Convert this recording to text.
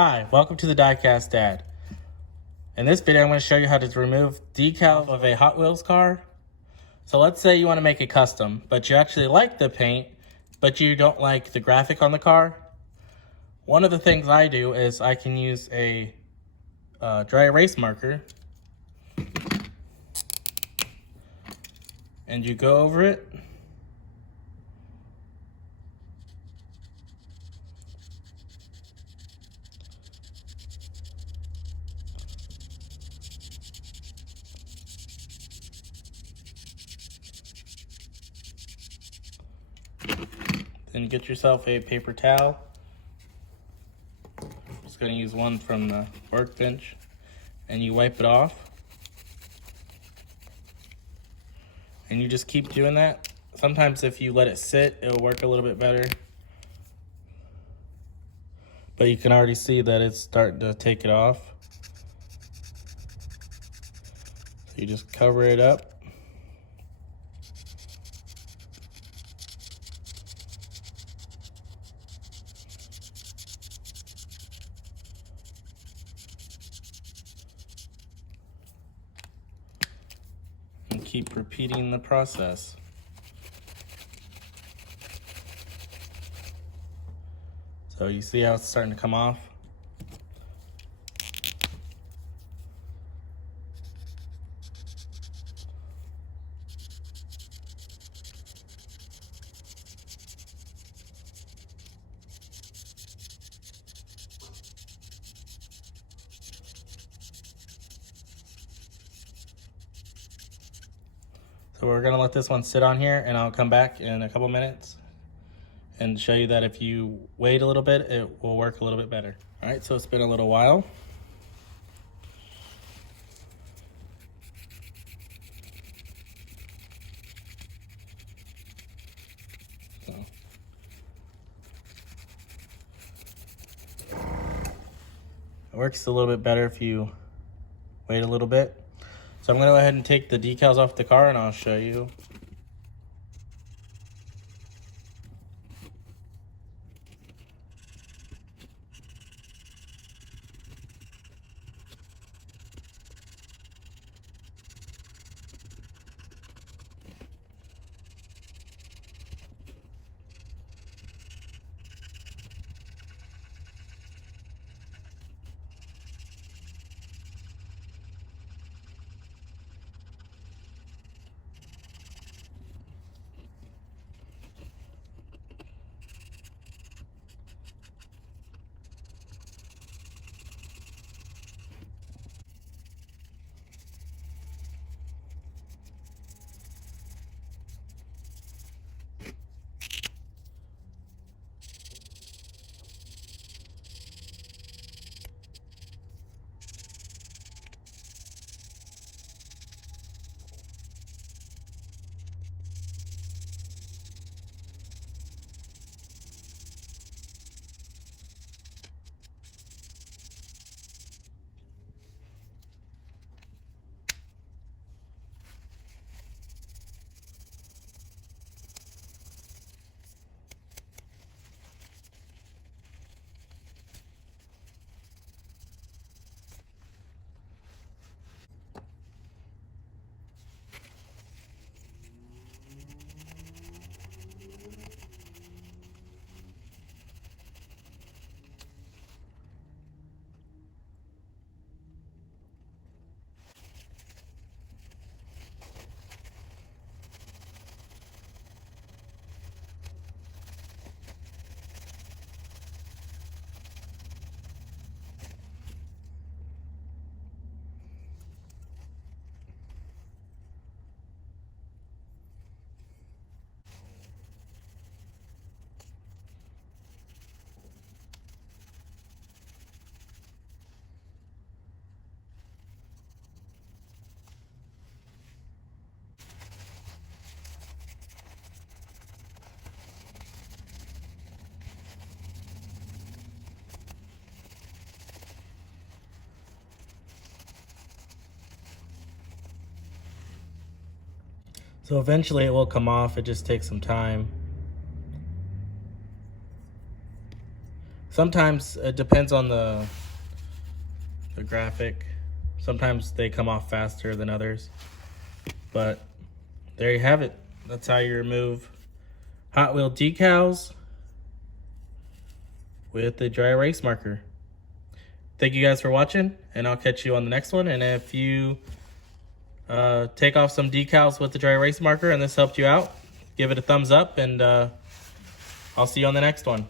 Hi, welcome to the DIECAST Dad. In this video, I'm going to show you how to remove decal of a Hot Wheels car. So let's say you want to make it custom, but you actually like the paint, but you don't like the graphic on the car. One of the things I do is I can use a dry erase marker, and you go over it. Then you get yourself a paper towel. I'm just going to use one from the workbench, and you wipe it off. And you just keep doing that. Sometimes if you let it sit, it'll work a little bit better. But you can already see that it's starting to take it off. So you just cover it up. And keep repeating the process. So you see how it's starting to come off? So we're gonna let this one sit on here, and I'll come back in a couple minutes and show you that if you wait a little bit, it will work a little bit better. All right, so it's been a little while. So. It works a little bit better if you wait a little bit. So I'm gonna go ahead and take the decals off the car, and I'll show you. So eventually it will come off, it just takes some time. Sometimes it depends on the graphic. Sometimes they come off faster than others. But there you have it. That's how you remove Hot Wheel decals with the dry erase marker. Thank you guys for watching, and I'll catch you on the next one. And if you take off some decals with the dry erase marker and this helped you out, give it a thumbs up, and I'll see you on the next one.